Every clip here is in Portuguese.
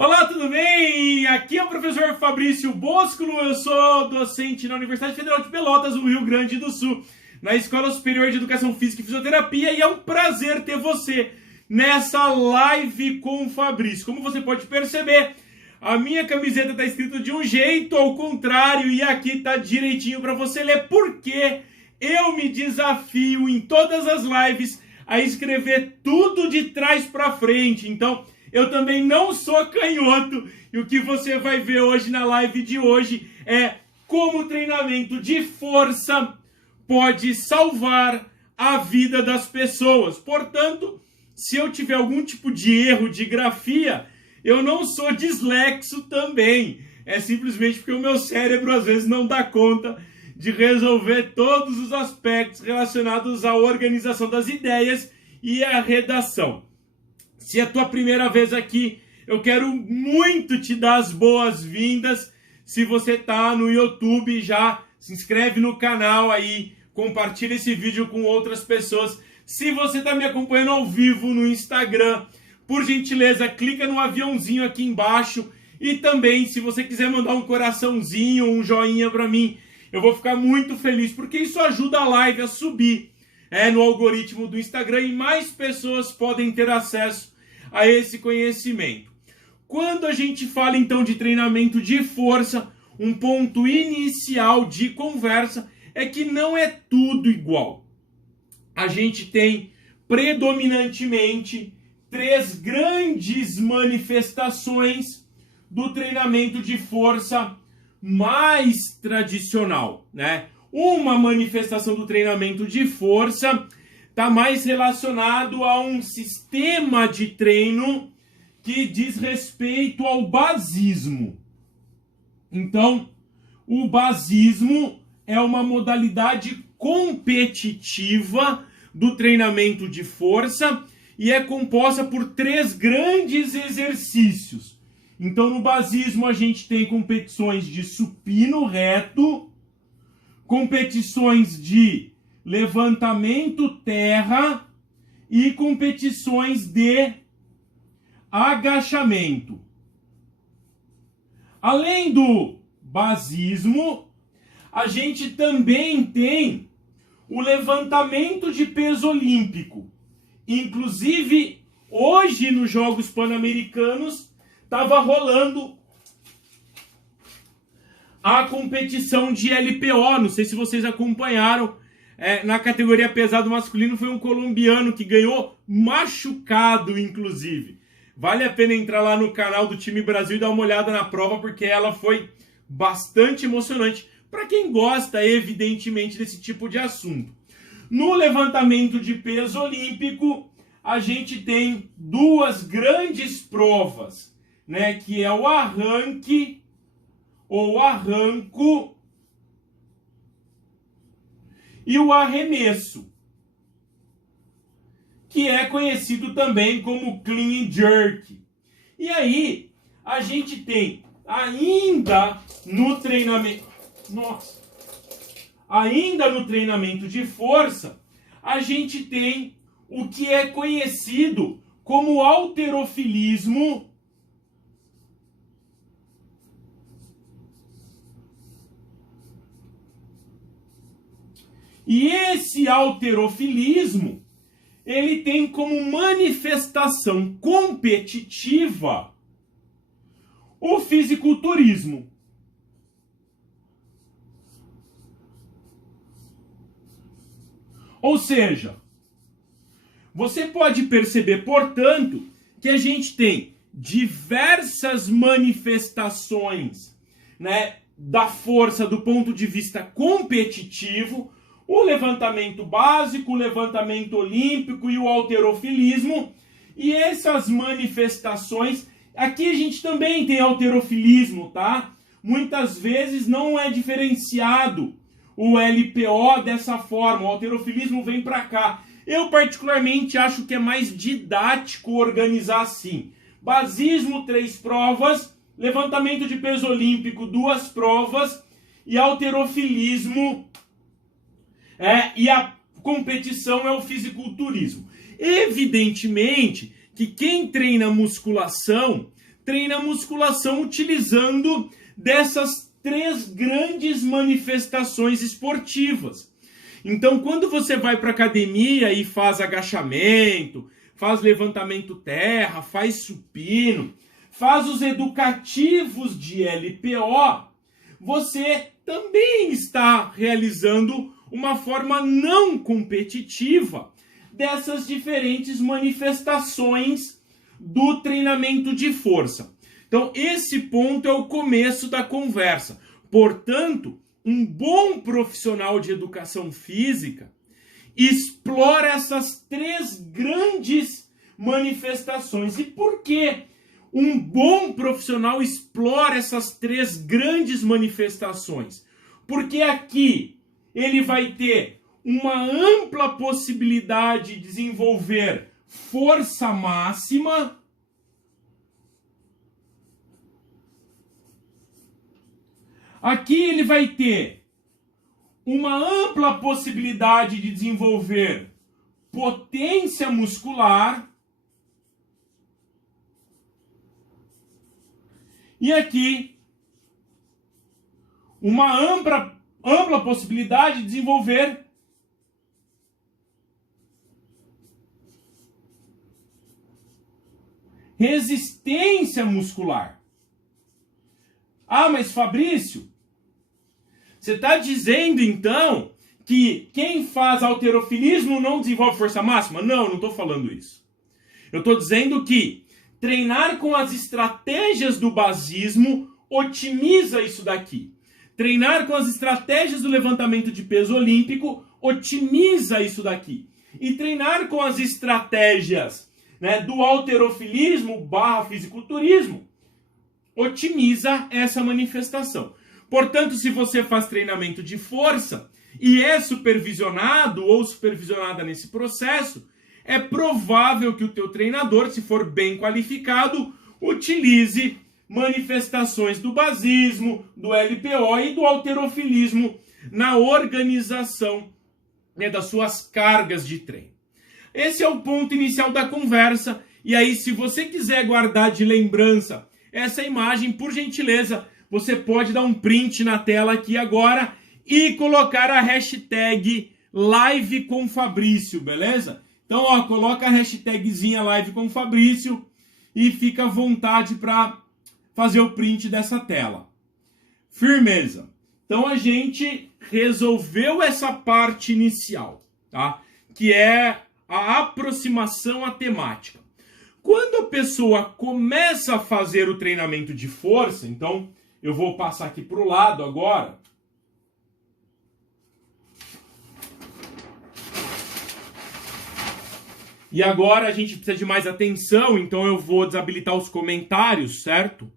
Olá, tudo bem? Aqui é o professor Fabrício Boscolo, eu sou docente na Universidade Federal de Pelotas, no Rio Grande do Sul, na Escola Superior de Educação Física e Fisioterapia, e é um prazer ter você nessa live com o Fabrício. Como você pode perceber, a minha camiseta está escrita de um jeito, ao contrário, e aqui está direitinho para você ler, porque eu me desafio em todas as lives a escrever tudo de trás para frente. Então, eu também não sou canhoto, e o que você vai ver hoje na live de hoje é como o treinamento de força pode salvar a vida das pessoas. Portanto, se eu tiver algum tipo de erro de grafia, eu não sou dislexo também. É simplesmente porque o meu cérebro às vezes não dá conta de resolver todos os aspectos relacionados à organização das ideias e à redação. Se é a tua primeira vez aqui, eu quero muito te dar as boas-vindas. Se você está no YouTube, já se inscreve no canal aí, compartilha esse vídeo com outras pessoas. Se você está me acompanhando ao vivo no Instagram, por gentileza, clica no aviãozinho aqui embaixo. E também, se você quiser mandar um coraçãozinho, um joinha para mim, eu vou ficar muito feliz, porque isso ajuda a live a subir no algoritmo do Instagram e mais pessoas podem ter acesso a esse conhecimento. Quando a gente fala então de treinamento de força, um ponto inicial de conversa é que não é tudo igual. A gente tem predominantemente três grandes manifestações do treinamento de força mais tradicional, né? Uma manifestação do treinamento de força está mais relacionado a um sistema de treino que diz respeito ao basismo. Então, o basismo é uma modalidade competitiva do treinamento de força e é composta por três grandes exercícios. Então, no basismo, a gente tem competições de supino reto, competições de levantamento terra e competições de agachamento. Além do basismo, a gente também tem o levantamento de peso olímpico. Inclusive, hoje nos Jogos Pan-Americanos estava rolando a competição de LPO, não sei se vocês acompanharam, na categoria pesado masculino foi um colombiano que ganhou machucado, inclusive. Vale a pena entrar lá no canal do Time Brasil e dar uma olhada na prova, porque ela foi bastante emocionante, para quem gosta, evidentemente, desse tipo de assunto. No levantamento de peso olímpico, a gente tem duas grandes provas, né, que é o arranque ou arranco e o arremesso, que é conhecido também como clean and jerk. E aí, a gente tem ainda no treinamento, ainda no treinamento de força, a gente tem o que é conhecido como halterofilismo e esse halterofilismo, ele tem como manifestação competitiva o fisiculturismo. Ou seja, você pode perceber, portanto, que a gente tem diversas manifestações, né, da força do ponto de vista competitivo, o levantamento básico, o levantamento olímpico e o halterofilismo. E essas manifestações, aqui a gente também tem halterofilismo, tá? Muitas vezes não é diferenciado o LPO dessa forma, o halterofilismo vem para cá. Eu particularmente acho que é mais didático organizar assim. Basismo, 3 provas, levantamento de peso olímpico, 2 provas, e halterofilismo, e a competição é o fisiculturismo. Evidentemente que quem treina musculação treina musculação utilizando dessas 3 grandes manifestações esportivas. Então, quando você vai para academia e faz agachamento, faz levantamento terra, faz supino, faz os educativos de LPO, você também está realizando uma forma não competitiva dessas diferentes manifestações do treinamento de força. Então, esse ponto é o começo da conversa. Portanto, um bom profissional de educação física explora essas 3 grandes manifestações. E por que um bom profissional explora essas 3 grandes manifestações? Porque aqui ele vai ter uma ampla possibilidade de desenvolver força máxima, aqui ele vai ter uma ampla possibilidade de desenvolver potência muscular, e aqui uma ampla possibilidade de desenvolver resistência muscular. Ah, mas Fabrício, você está dizendo então que quem faz halterofilismo não desenvolve força máxima? Não, não estou falando isso. Eu estou dizendo que treinar com as estratégias do basismo otimiza isso daqui. Treinar com as estratégias do levantamento de peso olímpico otimiza isso daqui. E treinar com as estratégias, né, do halterofilismo / fisiculturismo otimiza essa manifestação. Portanto, se você faz treinamento de força e é supervisionado ou supervisionada nesse processo, é provável que o teu treinador, se for bem qualificado, utilize manifestações do basismo, do LPO e do halterofilismo na organização, né, das suas cargas de treino. Esse é o ponto inicial da conversa. E aí, se você quiser guardar de lembrança essa imagem, por gentileza, você pode dar um print na tela aqui agora e colocar a hashtag Live com Fabrício, beleza? Então, ó, coloca a hashtagzinha Live com Fabrício e fica à vontade para fazer o print dessa tela. Firmeza. Então, a gente resolveu essa parte inicial, tá? Que é a aproximação à temática. Quando a pessoa começa a fazer o treinamento de força, então eu vou passar aqui para o lado agora. E agora a gente precisa de mais atenção, então eu vou desabilitar os comentários, certo?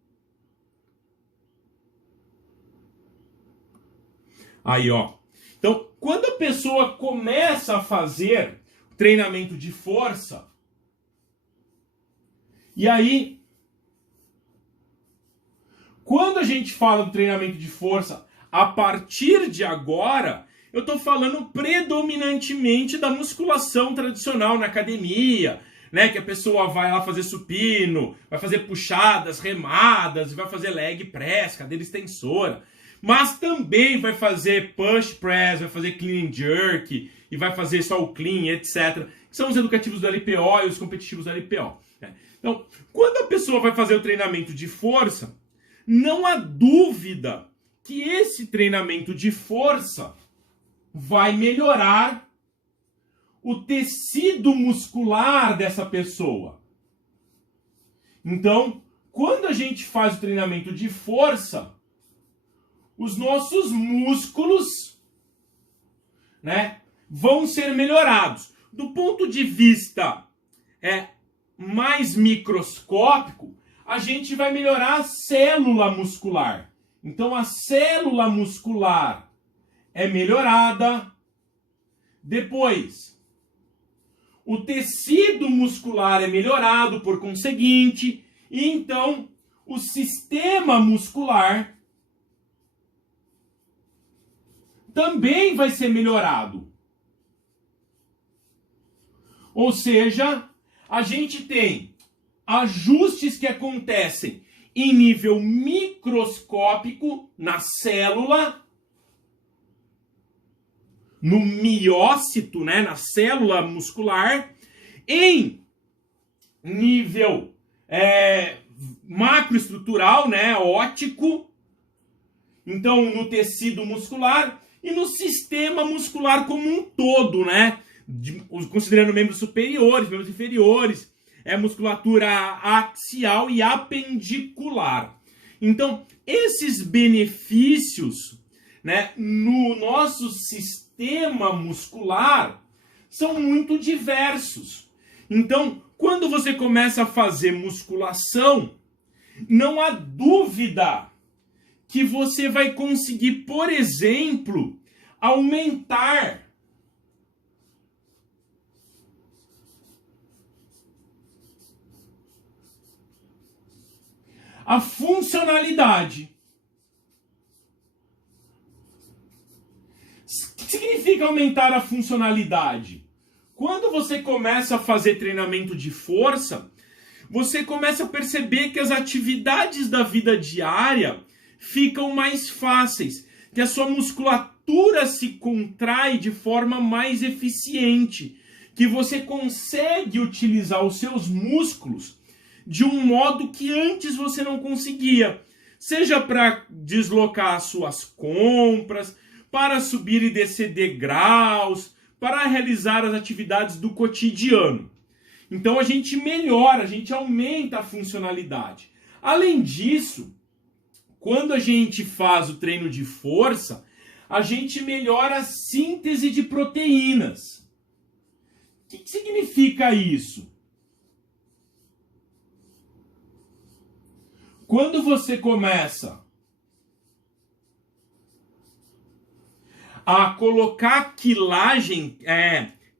Aí, ó. Então, quando a pessoa começa a fazer treinamento de força, e aí, quando a gente fala do treinamento de força, a partir de agora, eu estou falando predominantemente da musculação tradicional na academia, né? Que a pessoa vai lá fazer supino, vai fazer puxadas, remadas, vai fazer leg press, cadeira extensora. Mas também vai fazer push press, vai fazer clean and jerk, e vai fazer só o clean, etc. Que são os educativos do LPO e os competitivos do LPO. Né? Então, quando a pessoa vai fazer o treinamento de força, não há dúvida que esse treinamento de força vai melhorar o tecido muscular dessa pessoa. Então, quando a gente faz o treinamento de força, os nossos músculos, né, vão ser melhorados. Do ponto de vista mais microscópico, a gente vai melhorar a célula muscular. Então, a célula muscular é melhorada. Depois, o tecido muscular é melhorado por conseguinte. E então, o sistema muscular também vai ser melhorado. Ou seja, a gente tem ajustes que acontecem em nível microscópico, na célula, no miócito, né, na célula muscular, em nível macroestrutural, né, óptico, então no tecido muscular e no sistema muscular como um todo, né, considerando membros superiores, membros inferiores, musculatura axial e apendicular. Então, esses benefícios, né, no nosso sistema muscular são muito diversos. Então, quando você começa a fazer musculação, não há dúvida que você vai conseguir, por exemplo, aumentar a funcionalidade. O que significa aumentar a funcionalidade? Quando você começa a fazer treinamento de força, você começa a perceber que as atividades da vida diária ficam mais fáceis, que a sua musculatura se contrai de forma mais eficiente, que você consegue utilizar os seus músculos de um modo que antes você não conseguia, seja para deslocar as suas compras, para subir e descer degraus, para realizar as atividades do cotidiano. Então a gente melhora, a gente aumenta a funcionalidade. Além disso, quando a gente faz o treino de força, a gente melhora a síntese de proteínas. O que significa isso? Quando você começa a colocar quilagem,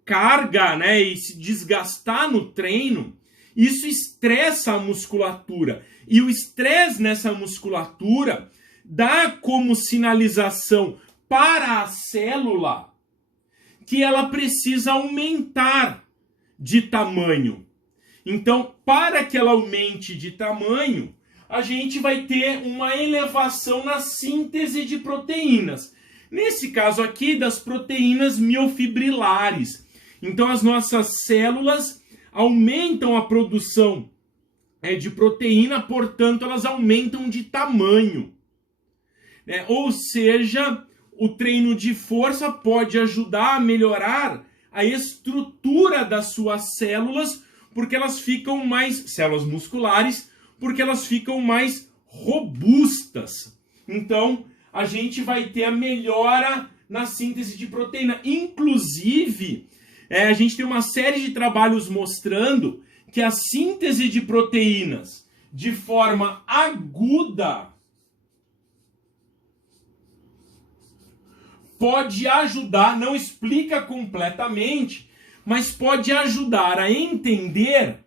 carga, né, e se desgastar no treino, isso estressa a musculatura. E o estresse nessa musculatura dá como sinalização para a célula que ela precisa aumentar de tamanho. Então, para que ela aumente de tamanho, a gente vai ter uma elevação na síntese de proteínas. Nesse caso aqui, das proteínas miofibrilares. Então, as nossas células aumentam a produção de proteína, portanto, elas aumentam de tamanho. Ou seja, o treino de força pode ajudar a melhorar a estrutura das suas células, porque elas ficam mais, células musculares, porque elas ficam mais robustas. Então, a gente vai ter a melhora na síntese de proteína. Inclusive, a gente tem uma série de trabalhos mostrando que a síntese de proteínas de forma aguda pode ajudar, não explica completamente, mas pode ajudar a entender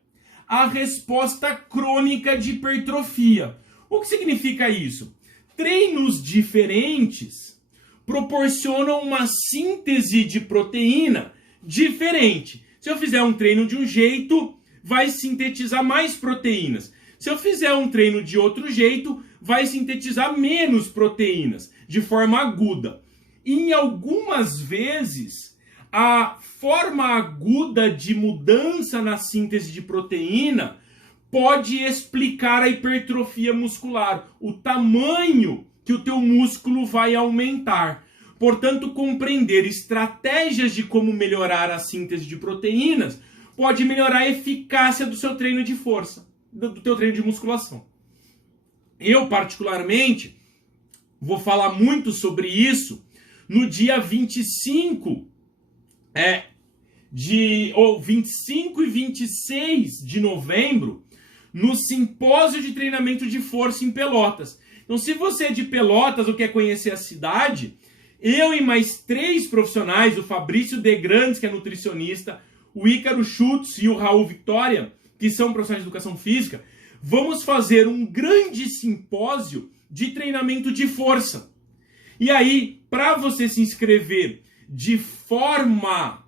a resposta crônica de hipertrofia. O que significa isso? Treinos diferentes proporcionam uma síntese de proteína diferente. Se eu fizer um treino de um jeito, vai sintetizar mais proteínas. Se eu fizer um treino de outro jeito, vai sintetizar menos proteínas, de forma aguda. E em algumas vezes, a forma aguda de mudança na síntese de proteína pode explicar a hipertrofia muscular, o tamanho que o teu músculo vai aumentar. Portanto, compreender estratégias de como melhorar a síntese de proteínas pode melhorar a eficácia do seu treino de força, do teu treino de musculação. Eu, particularmente, vou falar muito sobre isso no dia 25 25 e 26 de novembro, no simpósio de treinamento de força em Pelotas. Então, se você é de Pelotas ou quer conhecer a cidade, eu e mais 3 profissionais, o Fabrício De Grandes, que é nutricionista, o Ícaro Schutz e o Raul Victoria, que são profissionais de educação física, vamos fazer um grande simpósio de treinamento de força. E aí, para você se inscrever de forma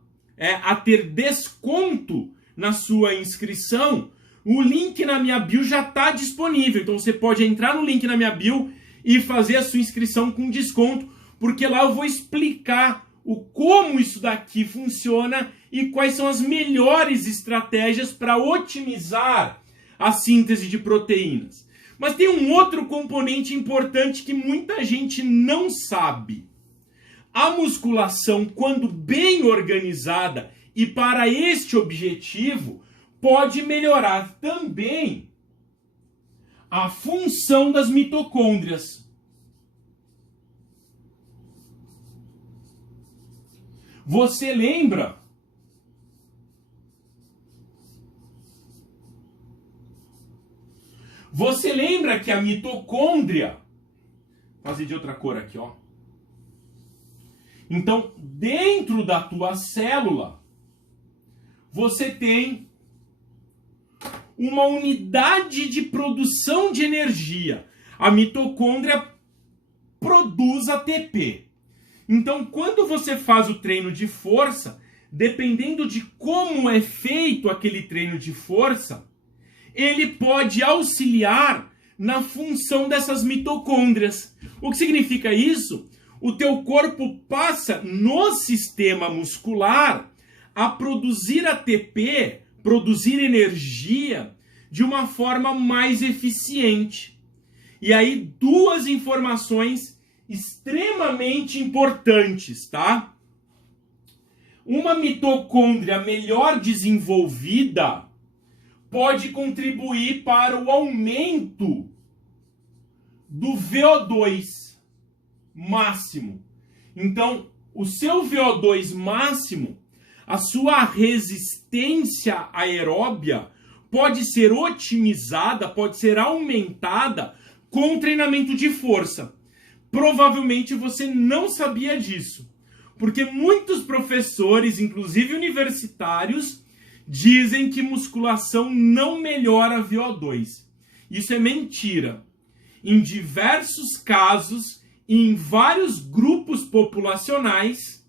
a ter desconto na sua inscrição, O link na minha bio já está disponível, então você pode entrar no link na minha bio e fazer a sua inscrição com desconto, porque lá eu vou explicar como isso daqui funciona e quais são as melhores estratégias para otimizar a síntese de proteínas. Mas tem um outro componente importante que muita gente não sabe. A musculação, quando bem organizada e para este objetivo, pode melhorar também a função das mitocôndrias. Você lembra? Você lembra que a mitocôndria... Vou fazer de outra cor aqui, ó. Então, dentro da tua célula, você tem uma unidade de produção de energia. A mitocôndria produz ATP. Então, quando você faz o treino de força, dependendo de como é feito aquele treino de força, ele pode auxiliar na função dessas mitocôndrias. O que significa isso? O teu corpo passa no sistema muscular a produzir ATP, produzir energia, de uma forma mais eficiente. E aí, duas informações extremamente importantes, tá? Uma mitocôndria melhor desenvolvida pode contribuir para o aumento do VO2 máximo. Então, o seu VO2 máximo, a sua resistência aeróbia pode ser otimizada, pode ser aumentada com treinamento de força. Provavelmente você não sabia disso, porque muitos professores, inclusive universitários, dizem que musculação não melhora VO2. Isso é mentira. Em diversos casos, em vários grupos populacionais,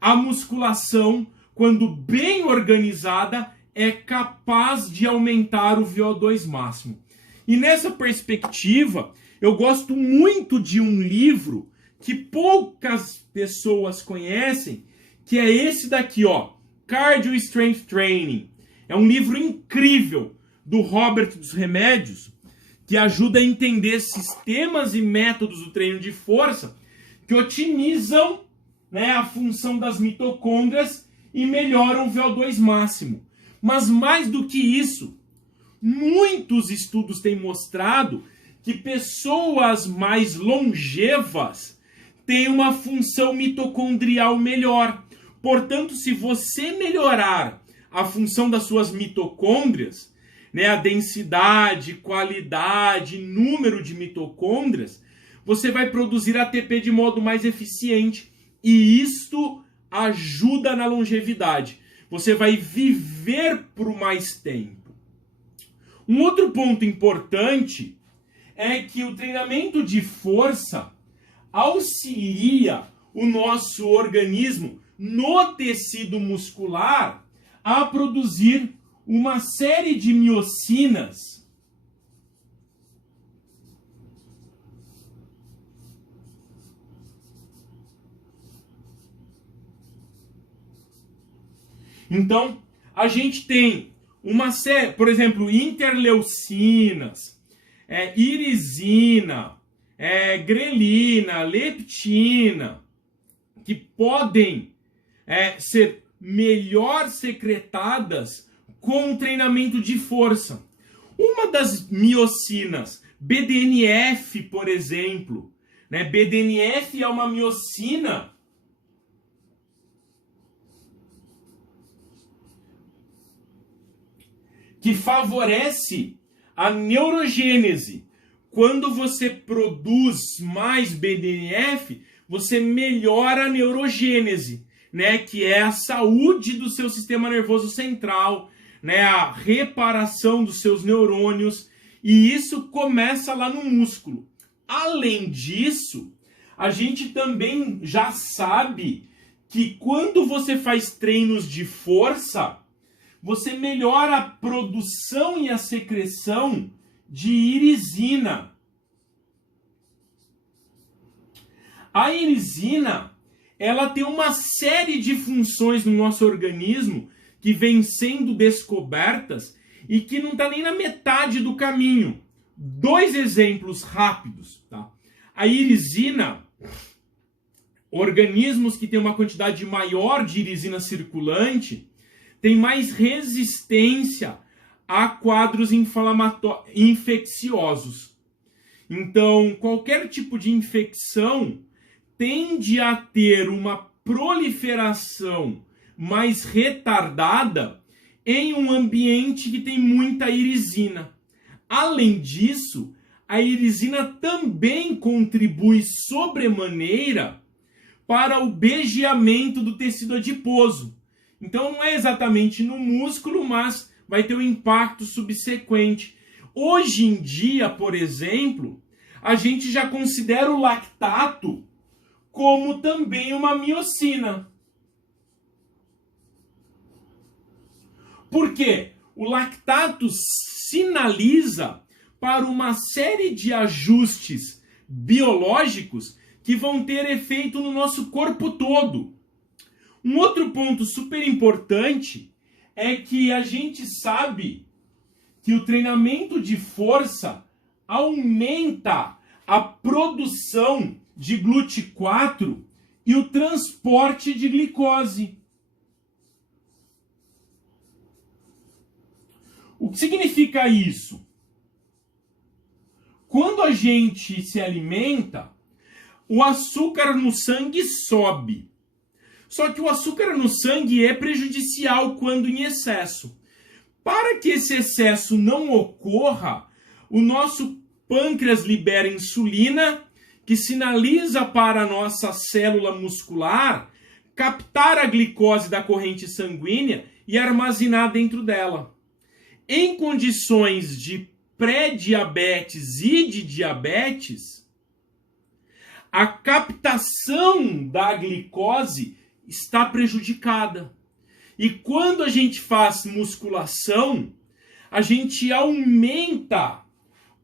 a musculação, quando bem organizada, é capaz de aumentar o VO2 máximo. E nessa perspectiva, eu gosto muito de um livro que poucas pessoas conhecem, que é esse daqui, ó, Cardio Strength Training. É um livro incrível do Robert dos Remédios, que ajuda a entender sistemas e métodos do treino de força que otimizam, né, a função das mitocôndrias e melhoram o VO2 máximo. Mas mais do que isso, muitos estudos têm mostrado que pessoas mais longevas têm uma função mitocondrial melhor. Portanto, se você melhorar a função das suas mitocôndrias, né, a densidade, qualidade, número de mitocôndrias, você vai produzir ATP de modo mais eficiente. E isto ajuda na longevidade. Você vai viver por mais tempo. Um outro ponto importante é que o treinamento de força auxilia o nosso organismo no tecido muscular a produzir uma série de miocinas Então, a gente tem uma série, por exemplo, interleucinas, irisina, grelina, leptina, que podem ser melhor secretadas com o treinamento de força. Uma das miocinas, BDNF, por exemplo, né? BDNF é uma miocina que favorece a neurogênese. Quando você produz mais BDNF, você melhora a neurogênese, né? Que é a saúde do seu sistema nervoso central, né? A reparação dos seus neurônios. E isso começa lá no músculo. Além disso, a gente também já sabe que quando você faz treinos de força, você melhora a produção e a secreção de irisina. A irisina, ela tem uma série de funções no nosso organismo que vêm sendo descobertas e que não está nem na metade do caminho. 2 exemplos rápidos, tá? A irisina, organismos que têm uma quantidade maior de irisina circulante, têm mais resistência a quadros infecciosos. Então, qualquer tipo de infecção tende a ter uma proliferação mais retardada em um ambiente que tem muita irisina. Além disso, a irisina também contribui sobremaneira para o begeamento do tecido adiposo. Então não é exatamente no músculo, mas vai ter um impacto subsequente. Hoje em dia, por exemplo, a gente já considera o lactato como também uma miocina. Por quê? O lactato sinaliza para uma série de ajustes biológicos que vão ter efeito no nosso corpo todo. Um outro ponto super importante é que a gente sabe que o treinamento de força aumenta a produção de GLUT4 e o transporte de glicose. O que significa isso? Quando a gente se alimenta, o açúcar no sangue sobe. Só que o açúcar no sangue é prejudicial quando em excesso. Para que esse excesso não ocorra, o nosso pâncreas libera insulina, que sinaliza para a nossa célula muscular captar a glicose da corrente sanguínea e armazenar dentro dela. Em condições de pré-diabetes e de diabetes, a captação da glicose está prejudicada. E quando a gente faz musculação, a gente aumenta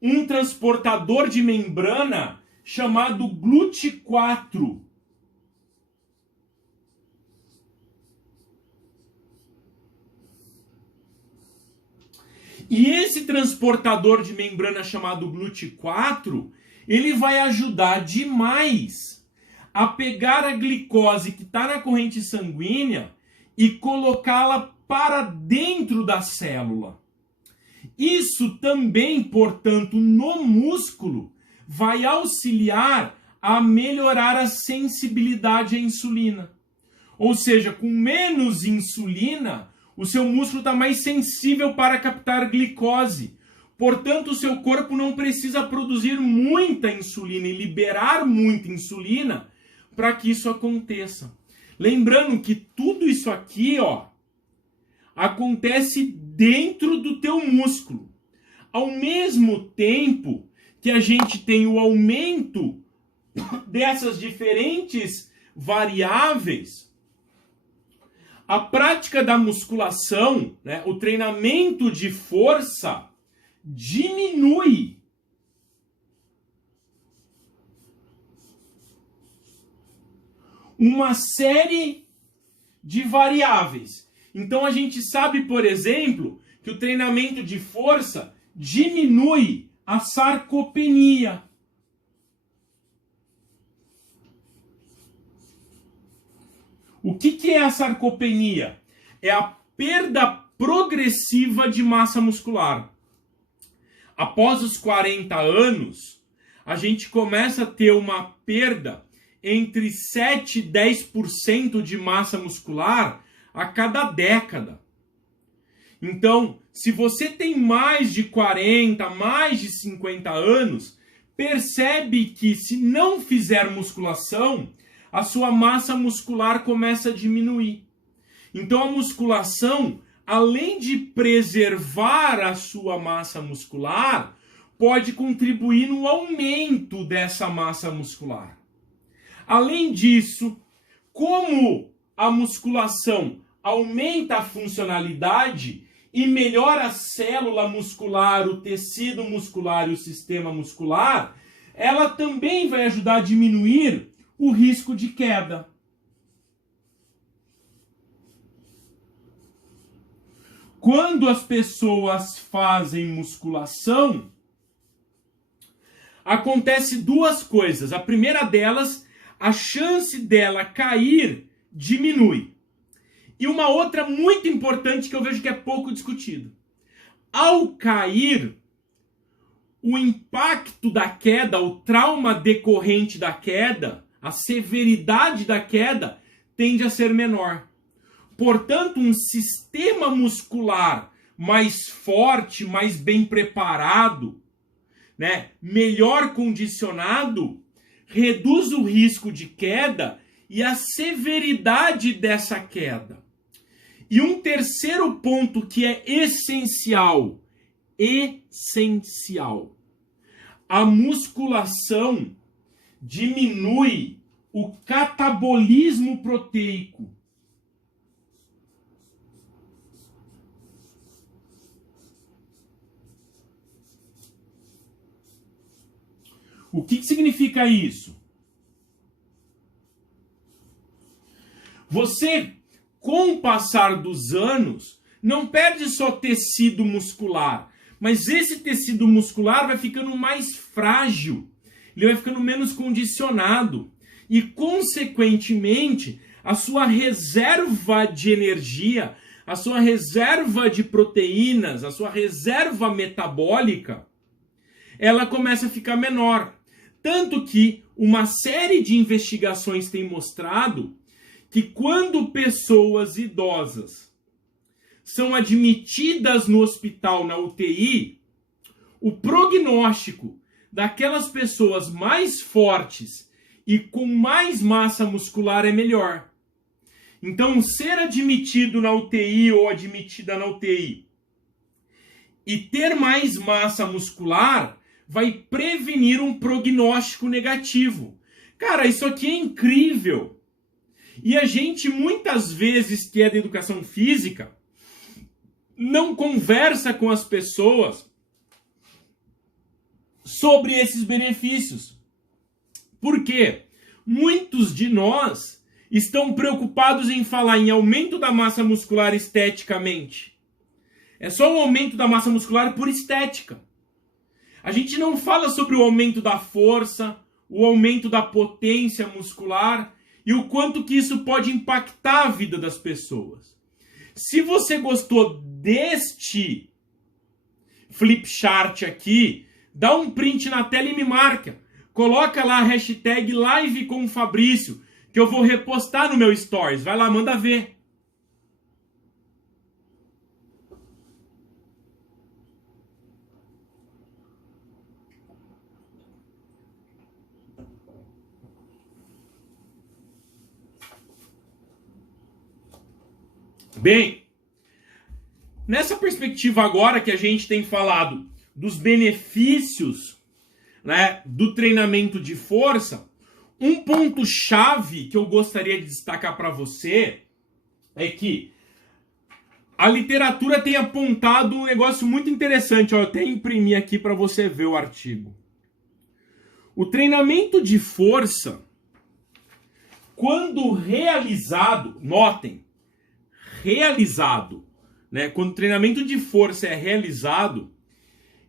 um transportador de membrana chamado GLUT4. E esse transportador de membrana chamado GLUT4, ele vai ajudar demais a pegar a glicose que está na corrente sanguínea e colocá-la para dentro da célula. Isso também, portanto, no músculo, vai auxiliar a melhorar a sensibilidade à insulina. Ou seja, com menos insulina, o seu músculo está mais sensível para captar glicose. Portanto, o seu corpo não precisa produzir muita insulina e liberar muita insulina para que isso aconteça. Lembrando que tudo isso aqui, acontece dentro do teu músculo. Ao mesmo tempo que a gente tem o aumento dessas diferentes variáveis, a prática da musculação, o treinamento de força, diminui uma série de variáveis. Então a gente sabe, por exemplo, que o treinamento de força diminui a sarcopenia. O que é a sarcopenia? É a perda progressiva de massa muscular. Após os 40 anos, a gente começa a ter uma perda entre 7 e 10% de massa muscular a cada década. Então, se você tem mais de 40, mais de 50 anos, percebe que se não fizer musculação, a sua massa muscular começa a diminuir. Então a musculação, além de preservar a sua massa muscular, pode contribuir no aumento dessa massa muscular. Além disso, como a musculação aumenta a funcionalidade e melhora a célula muscular, o tecido muscular e o sistema muscular, ela também vai ajudar a diminuir o risco de queda. Quando as pessoas fazem musculação, acontece duas coisas. A primeira delas, a chance dela cair diminui. E uma outra muito importante que eu vejo que é pouco discutido. Ao cair, o impacto da queda, o trauma decorrente da queda, a severidade da queda tende a ser menor. Portanto, um sistema muscular mais forte, mais bem preparado, né, melhor condicionado, reduz o risco de queda e a severidade dessa queda. E um terceiro ponto que é essencial, a musculação diminui o catabolismo proteico. O que significa isso? Você, com o passar dos anos, não perde só tecido muscular, mas esse tecido muscular vai ficando mais frágil, ele vai ficando menos condicionado e, consequentemente, a sua reserva de energia, a sua reserva de proteínas, a sua reserva metabólica, ela começa a ficar menor. Tanto que uma série de investigações tem mostrado que quando pessoas idosas são admitidas no hospital, na UTI, o prognóstico daquelas pessoas mais fortes e com mais massa muscular é melhor. Então, ser admitido na UTI ou admitida na UTI e ter mais massa muscular vai prevenir um prognóstico negativo. Cara, isso aqui é incrível. E a gente, muitas vezes, que é da educação física, não conversa com as pessoas sobre esses benefícios. Por quê? Muitos de nós estão preocupados em falar em aumento da massa muscular esteticamente. É só o aumento da massa muscular por estética. A gente não fala sobre o aumento da força, o aumento da potência muscular e o quanto que isso pode impactar a vida das pessoas. Se você gostou deste flip chart aqui, dá um print na tela e me marca. Coloca lá a hashtag Live com o Fabrício, que eu vou repostar no meu stories. Vai lá, manda ver. Bem, nessa perspectiva agora que a gente tem falado dos benefícios, né, do treinamento de força, um ponto-chave que eu gostaria de destacar para você é que a literatura tem apontado um negócio muito interessante. Ó, eu até imprimi aqui para você ver o artigo. O treinamento de força, quando realizado, notem, realizado, né? Quando o treinamento de força é realizado,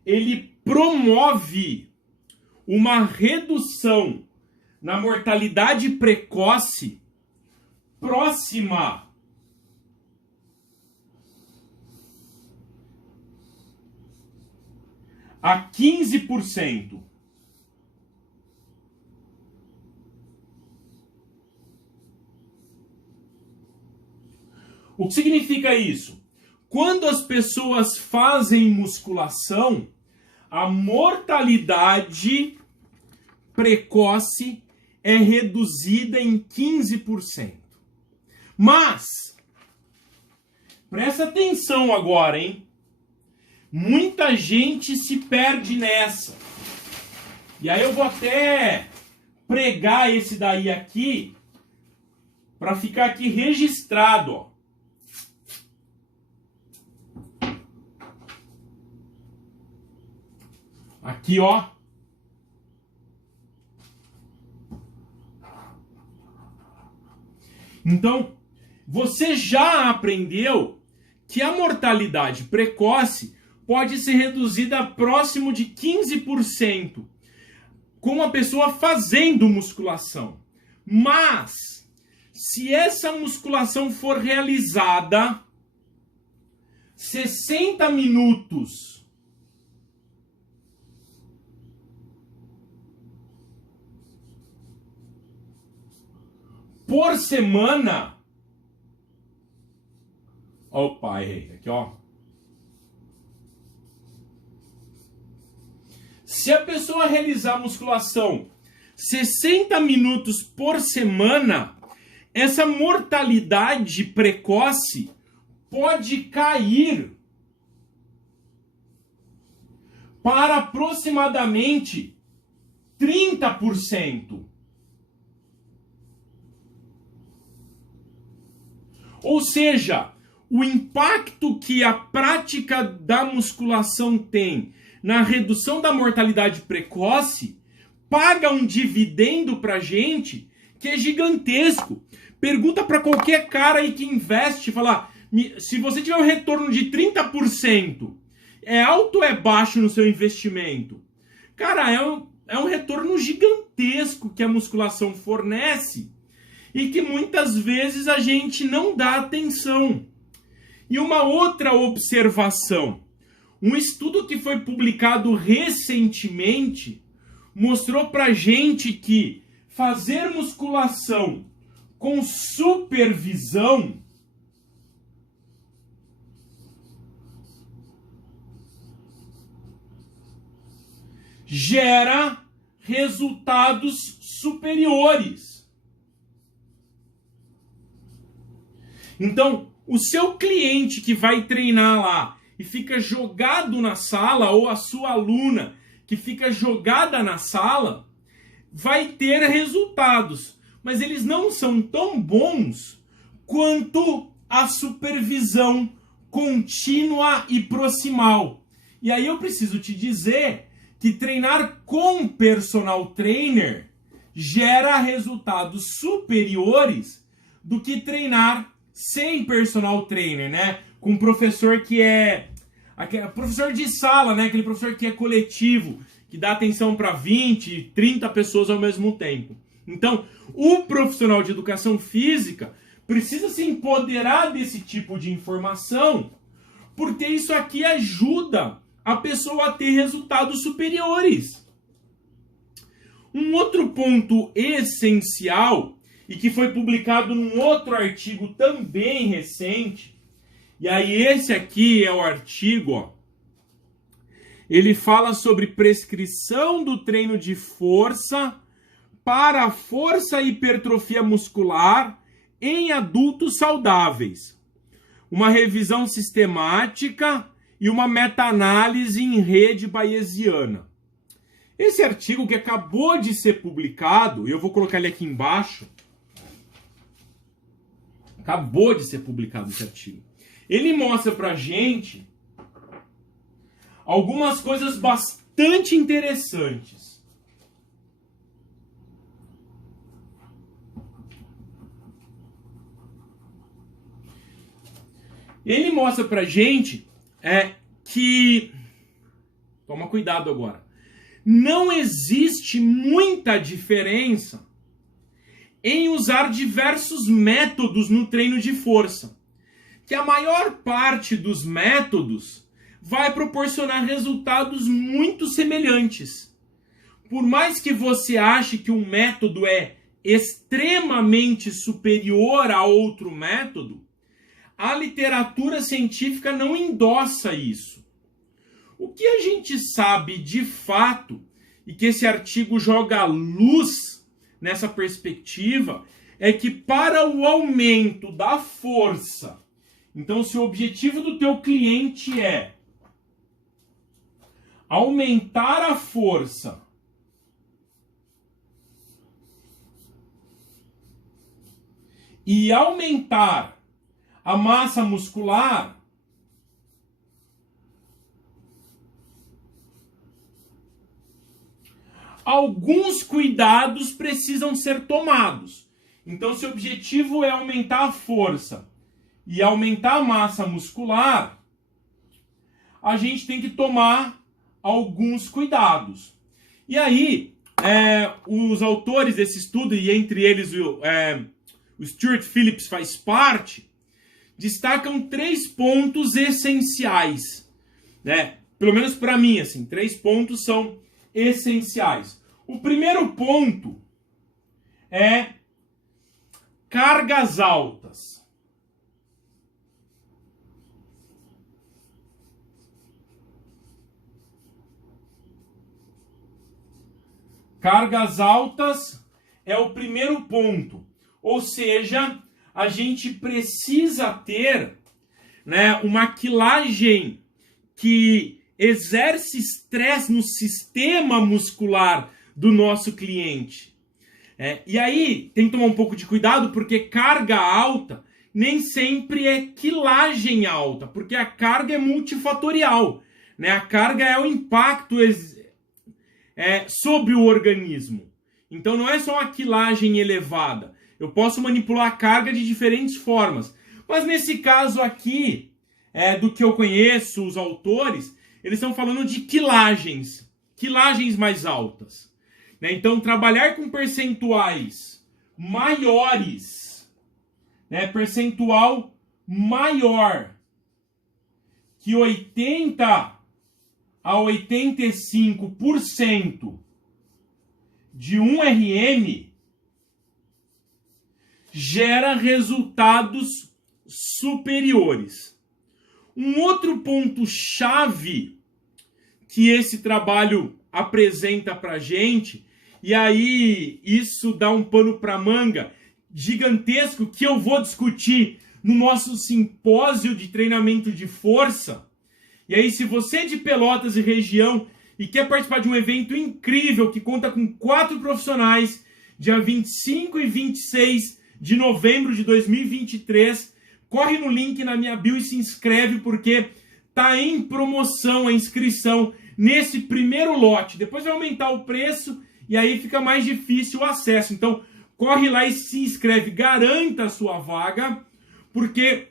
ele promove uma redução na mortalidade precoce próxima a 15%. O que significa isso? Quando as pessoas fazem musculação, a mortalidade precoce é reduzida em 15%. Mas, presta atenção agora, hein? Muita gente se perde nessa. E aí eu vou até pregar esse daí aqui, para ficar aqui registrado, ó. Aqui, ó. Então, você já aprendeu que a mortalidade precoce pode ser reduzida a próximo de 15% com a pessoa fazendo musculação. Mas, se essa musculação for realizada 60 minutos por semana... Opa, errei. Aqui, ó. Se a pessoa realizar musculação 60 minutos por semana, essa mortalidade precoce pode cair para aproximadamente 30%. Ou seja, o impacto que a prática da musculação tem na redução da mortalidade precoce paga um dividendo pra gente que é gigantesco. Pergunta para qualquer cara aí que investe, fala, se você tiver um retorno de 30%, é alto ou é baixo no seu investimento? Cara, é um retorno gigantesco que a musculação fornece e que muitas vezes a gente não dá atenção. E uma outra observação, um estudo que foi publicado recentemente mostrou pra gente que fazer musculação com supervisão gera resultados superiores. Então, o seu cliente que vai treinar lá e fica jogado na sala, ou a sua aluna que fica jogada na sala, vai ter resultados, mas eles não são tão bons quanto a supervisão contínua e proximal. E aí eu preciso te dizer que treinar com personal trainer gera resultados superiores do que treinar sem personal trainer, né? Com um professor que é professor de sala, né? Aquele professor que é coletivo, que dá atenção para 20, 30 pessoas ao mesmo tempo. Então, o profissional de educação física precisa se empoderar desse tipo de informação, porque isso aqui ajuda a pessoa a ter resultados superiores. Um outro ponto essencial, e que foi publicado num outro artigo também recente, e aí esse aqui é o artigo, ó, ele fala sobre prescrição do treino de força para a força e hipertrofia muscular em adultos saudáveis. Uma revisão sistemática e uma meta-análise em rede bayesiana. Esse artigo que acabou de ser publicado, e eu vou colocar ele aqui embaixo, acabou de ser publicado esse artigo. Ele mostra pra gente algumas coisas bastante interessantes. Ele mostra pra gente que... Toma cuidado agora. Não existe muita diferença em usar diversos métodos no treino de força. Que a maior parte dos métodos vai proporcionar resultados muito semelhantes. Por mais que você ache que um método é extremamente superior a outro método, a literatura científica não endossa isso. O que a gente sabe de fato, e que esse artigo joga luz nessa perspectiva, é que para o aumento da força, então se o objetivo do teu cliente é aumentar a força e aumentar a massa muscular, alguns cuidados precisam ser tomados. Então, se o objetivo é aumentar a força e aumentar a massa muscular, a gente tem que tomar alguns cuidados. E aí, os autores desse estudo, e entre eles o Stuart Phillips faz parte, destacam 3 pontos essenciais, né? Pelo menos para mim, assim, 3 pontos são essenciais. O primeiro ponto é cargas altas. Cargas altas é o primeiro ponto. Ou seja, a gente precisa ter, né, uma quilagem que exerce estresse no sistema muscular do nosso cliente. E aí tem que tomar um pouco de cuidado, porque carga alta nem sempre é quilagem alta, porque a carga é multifatorial, né? A carga é o impacto sobre o organismo. Então não é só uma quilagem elevada. Eu posso manipular a carga de diferentes formas. Mas nesse caso aqui, do que eu conheço, os autores, eles estão falando de quilagens mais altas. Né? Então, trabalhar com percentuais maiores, né? Percentual maior que 80 a 85% de 1 RM gera resultados superiores. Um outro ponto-chave que esse trabalho apresenta para a gente, e aí isso dá um pano para manga gigantesco que eu vou discutir no nosso simpósio de treinamento de força. E aí, se você é de Pelotas e região e quer participar de um evento incrível que conta com 4 profissionais, dia 25 e 26 de novembro de 2023, corre no link na minha bio e se inscreve, porque tá em promoção a inscrição nesse primeiro lote. Depois vai aumentar o preço e aí fica mais difícil o acesso. Então, corre lá e se inscreve, garanta a sua vaga, porque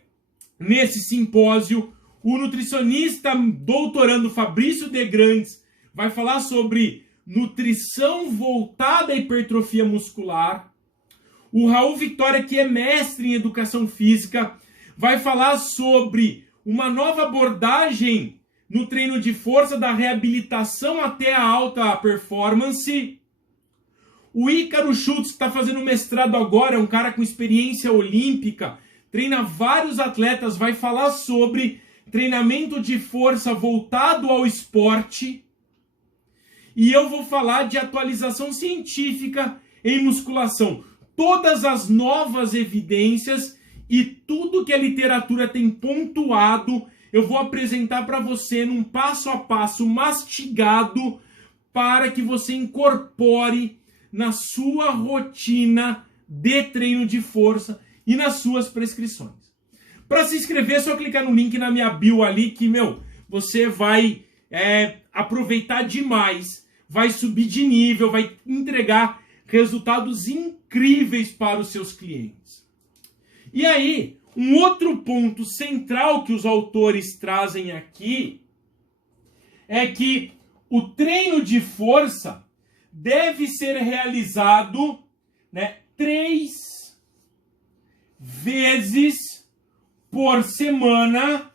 nesse simpósio o nutricionista doutorando Fabrício De Grandes vai falar sobre nutrição voltada à hipertrofia muscular. O Raul Vitória, que é mestre em educação física, vai falar sobre uma nova abordagem no treino de força, da reabilitação até a alta performance. O Ícaro Schultz, que está fazendo mestrado agora, é um cara com experiência olímpica, treina vários atletas, vai falar sobre treinamento de força voltado ao esporte. E eu vou falar de atualização científica em musculação. Todas as novas evidências e tudo que a literatura tem pontuado, eu vou apresentar para você num passo a passo mastigado, para que você incorpore na sua rotina de treino de força e nas suas prescrições. Para se inscrever, é só clicar no link na minha bio ali, que, você vai aproveitar demais, vai subir de nível, vai entregar resultados incríveis para os seus clientes. E aí, um outro ponto central que os autores trazem aqui é que o treino de força deve ser realizado, 3 vezes por semana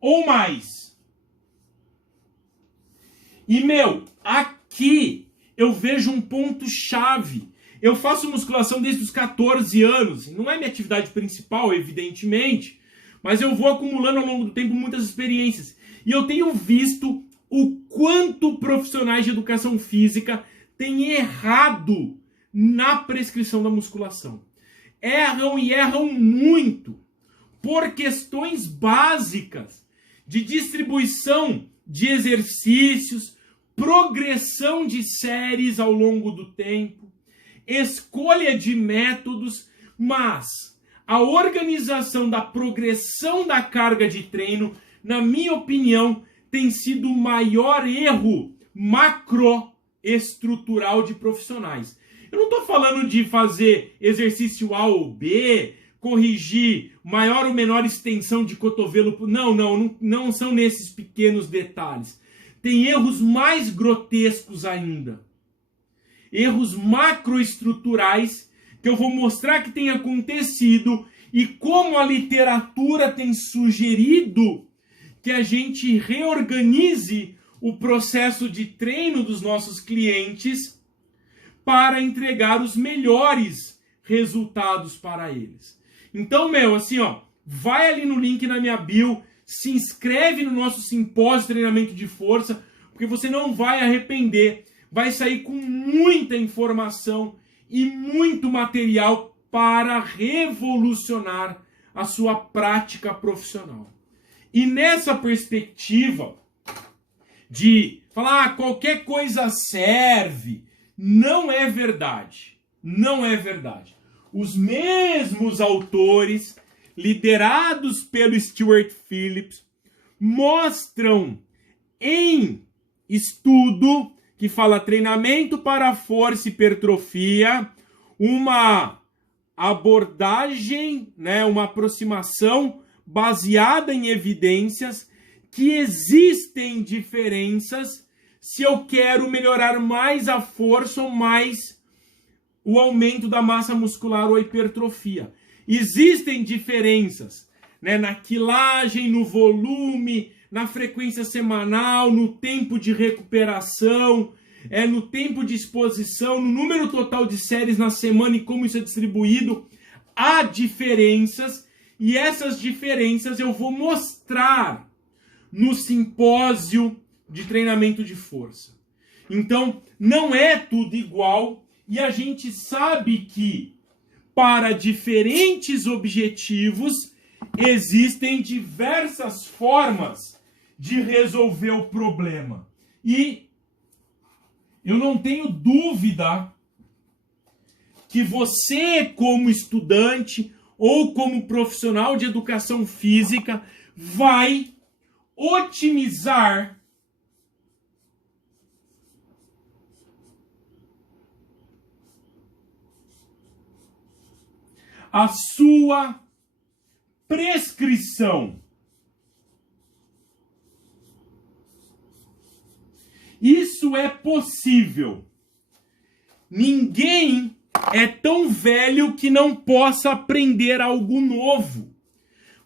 ou mais. E, aqui eu vejo um ponto-chave. Eu faço musculação desde os 14 anos. Não é minha atividade principal, evidentemente, mas eu vou acumulando ao longo do tempo muitas experiências. E eu tenho visto o quanto profissionais de educação física têm errado na prescrição da musculação. Erram e erram muito por questões básicas de distribuição de exercícios, progressão de séries ao longo do tempo, escolha de métodos, mas a organização da progressão da carga de treino, na minha opinião, tem sido o maior erro macro estrutural de profissionais. Eu não estou falando de fazer exercício A ou B, corrigir maior ou menor extensão de cotovelo. Não são nesses pequenos detalhes. Tem erros mais grotescos ainda. Erros macroestruturais que eu vou mostrar que tem acontecido e como a literatura tem sugerido que a gente reorganize o processo de treino dos nossos clientes para entregar os melhores resultados para eles. Então, vai ali no link na minha bio, se inscreve no nosso simpósio de treinamento de força, porque você não vai arrepender. Vai sair com muita informação e muito material para revolucionar a sua prática profissional. E nessa perspectiva de falar qualquer coisa serve, não é verdade. Não é verdade. Os mesmos autores, liderados pelo Stuart Phillips, mostram em estudo que fala treinamento para força e hipertrofia, uma abordagem, uma aproximação baseada em evidências, que existem diferenças se eu quero melhorar mais a força ou mais o aumento da massa muscular ou a hipertrofia. Existem diferenças, na quilagem, no volume, na frequência semanal, no tempo de recuperação, no tempo de exposição, no número total de séries na semana e como isso é distribuído. Há diferenças e essas diferenças eu vou mostrar no simpósio de treinamento de força. Então, não é tudo igual e a gente sabe que para diferentes objetivos existem diversas formas de resolver o problema. E eu não tenho dúvida que você, como estudante ou como profissional de educação física, vai otimizar a sua prescrição. Isso é possível. Ninguém é tão velho que não possa aprender algo novo.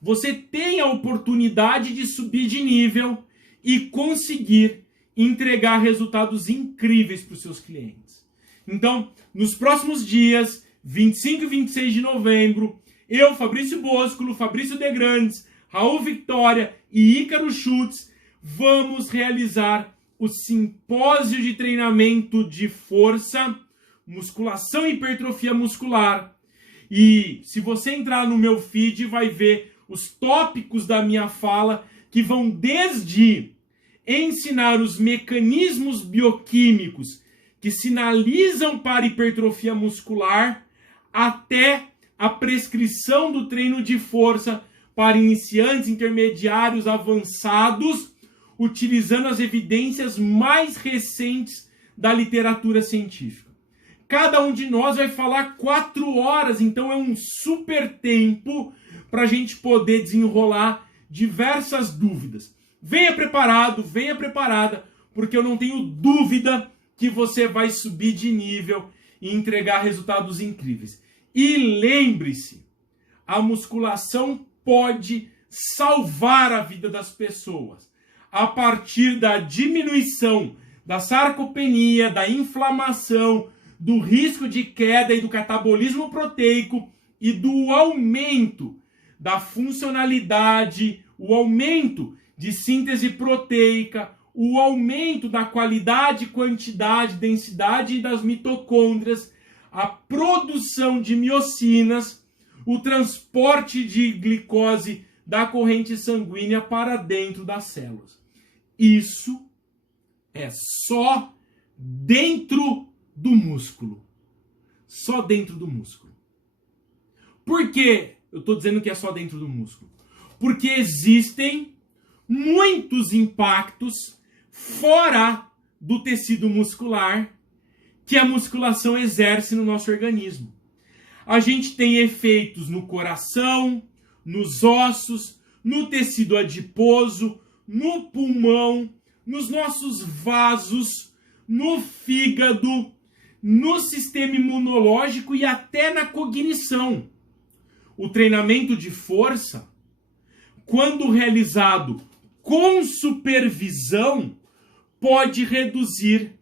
Você tem a oportunidade de subir de nível e conseguir entregar resultados incríveis para os seus clientes. Então, nos próximos dias, 25 e 26 de novembro, eu, Fabrício Boscolo, Fabrício De Grandes, Raul Victoria e Ícaro Schutz vamos realizar o simpósio de treinamento de força, musculação e hipertrofia muscular. E se você entrar no meu feed, vai ver os tópicos da minha fala que vão desde ensinar os mecanismos bioquímicos que sinalizam para hipertrofia muscular até a prescrição do treino de força para iniciantes, intermediários, avançados, utilizando as evidências mais recentes da literatura científica. Cada um de nós vai falar 4 horas, então é um super tempo para a gente poder desenrolar diversas dúvidas. Venha preparado, venha preparada, porque eu não tenho dúvida que você vai subir de nível e entregar resultados incríveis. E lembre-se, a musculação pode salvar a vida das pessoas a partir da diminuição da sarcopenia, da inflamação, do risco de queda e do catabolismo proteico e do aumento da funcionalidade, o aumento de síntese proteica, o aumento da qualidade, quantidade, densidade das mitocôndrias, a produção de miocinas, o transporte de glicose da corrente sanguínea para dentro das células. Isso é só dentro do músculo. Só dentro do músculo. Por que eu estou dizendo que é só dentro do músculo? Porque existem muitos impactos fora do tecido muscular que a musculação exerce no nosso organismo. A gente tem efeitos no coração, nos ossos, no tecido adiposo, no pulmão, nos nossos vasos, no fígado, no sistema imunológico e até na cognição. O treinamento de força, quando realizado com supervisão, pode reduzir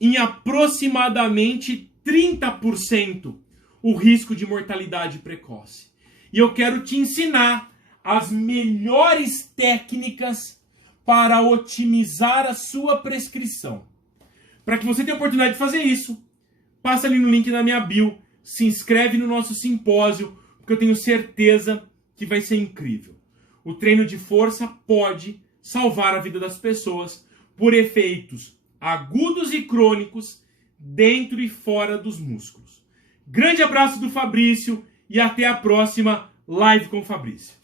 em aproximadamente 30% o risco de mortalidade precoce. E eu quero te ensinar as melhores técnicas para otimizar a sua prescrição. Para que você tenha a oportunidade de fazer isso, passa ali no link na minha bio, se inscreve no nosso simpósio, porque eu tenho certeza que vai ser incrível. O treino de força pode salvar a vida das pessoas por efeitos agudos e crônicos dentro e fora dos músculos. Grande abraço do Fabrício e até a próxima Live com o Fabrício.